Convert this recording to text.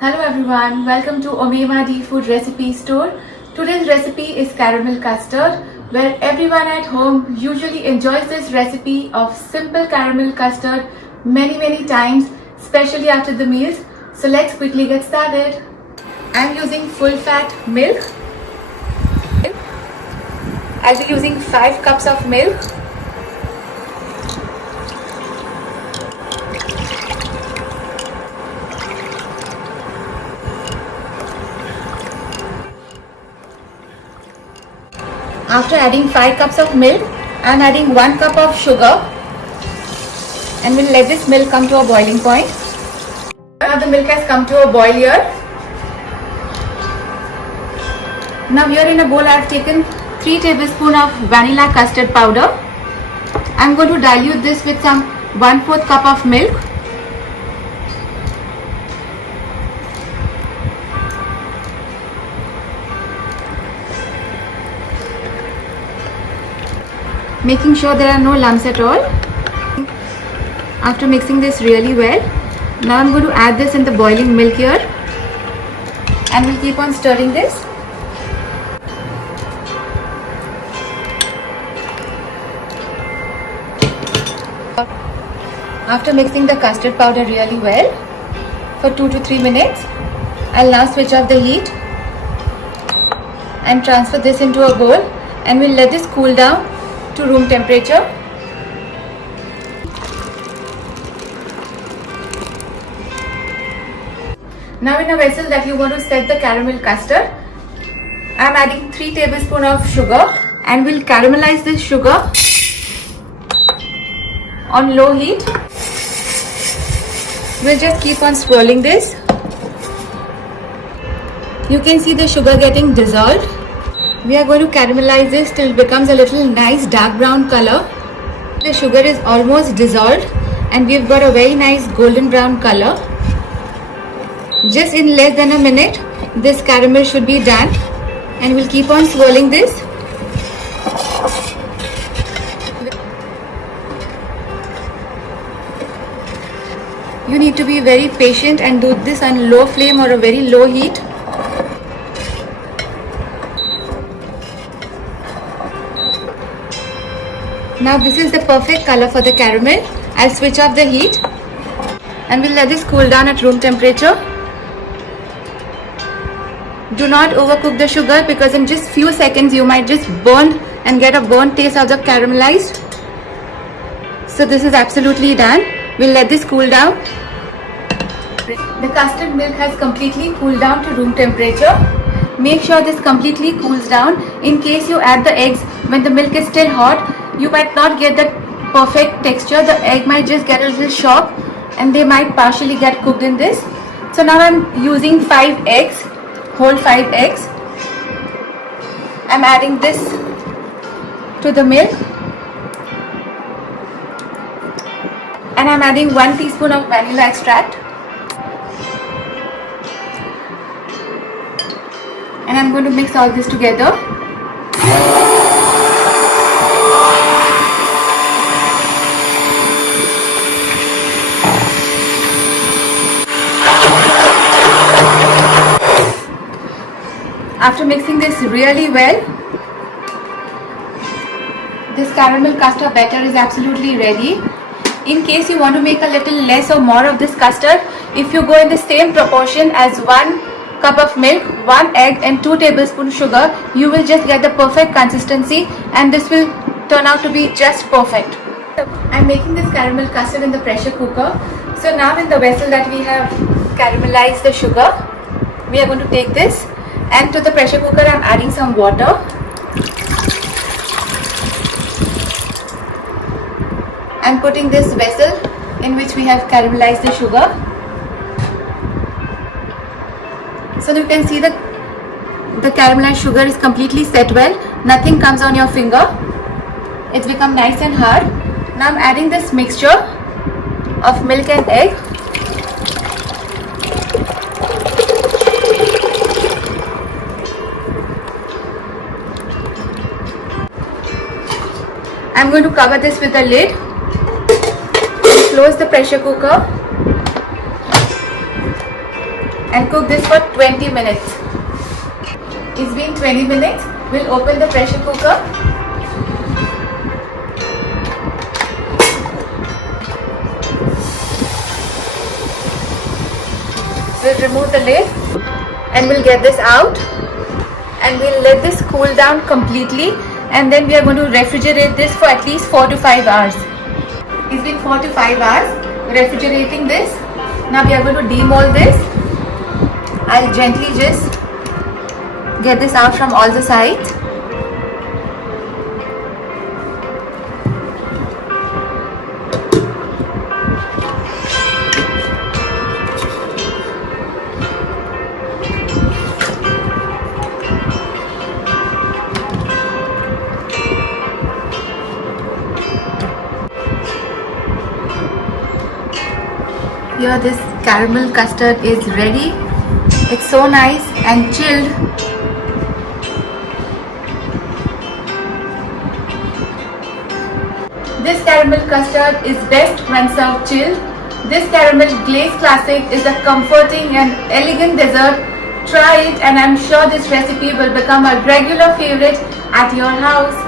Hello everyone, welcome to Omema D Food Recipe Store. Today's recipe is caramel custard, where everyone at home usually enjoys this recipe of simple caramel custard many times, especially after the meals. So let's quickly get started. I'm using full fat milk. I'll be using 5 cups of milk. After adding 5 cups of milk, I am adding 1 cup of sugar and we'll let this milk come to a boiling point. Now the milk has come to a boil here. Now here in a bowl I have taken 3 tablespoons of vanilla custard powder. I am going to dilute this with some 1/4 cup of milk. Making sure there are no lumps at all. After mixing this really well, now I'm going to add this in the boiling milk here and we'll keep on stirring this. After mixing the custard powder really well for 2 to 3 minutes, I'll now switch off the heat and transfer this into a bowl and we'll let this cool down to room temperature. Now in a vessel that you want to set the caramel custard, I am adding 3 tablespoons of sugar and we'll caramelize this sugar on low heat. We'll just keep on swirling this. You can see the sugar getting dissolved. We are going to caramelize this till it becomes a little nice dark brown color. The sugar is almost dissolved and we've got a very nice golden brown color. Just in less than a minute, this caramel should be done and we'll keep on swirling this. You need to be very patient and do this on low flame or a very low heat. Now this is the perfect color for the caramel. I'll switch off the heat and we'll let this cool down at room temperature. Do not overcook the sugar because in just few seconds you might just burn and get a burnt taste of the caramelized. So this is absolutely done. We'll let this cool down. The custard milk has completely cooled down to room temperature. Make sure this completely cools down. In case you add the eggs when the milk is still hot, you might not get that perfect texture. The egg might just get a little shock and they might partially get cooked in this. So now I'm using 5 eggs, whole 5 eggs. I'm adding this to the milk and I'm adding 1 teaspoon of vanilla extract and I'm going to mix all this together. After mixing this really well, this caramel custard batter is absolutely ready. In case you want to make a little less or more of this custard, if you go in the same proportion as 1 cup of milk, 1 egg and 2 tablespoons sugar, you will just get the perfect consistency and this will turn out to be just perfect. I'm making this caramel custard in the pressure cooker. So now in the vessel that we have caramelized the sugar, we are going to take this and to the pressure cooker I'm adding some water. I'm putting this vessel in which we have caramelized the sugar. So you can see the caramelized sugar is completely set well. Nothing comes on your finger. It's become nice and hard. Now I'm adding this mixture of milk and egg. I'm going to cover this with a lid and close the pressure cooker and cook cook this for 20 minutes. It's been 20 minutes. We'll open the pressure cooker. We'll remove the lid and we'll get this out and we'll let this cool down completely, and then we are going to refrigerate this for at least 4 to 5 hours. It's been 4 to 5 hours refrigerating this. Now we are going to demold this. I'll gently just get this out from all the sides. Here this caramel custard is ready. It's so nice and chilled. This caramel custard is best when served chilled. This caramel glaze classic is a comforting and elegant dessert. Try it and I'm sure this recipe will become a regular favorite at your house.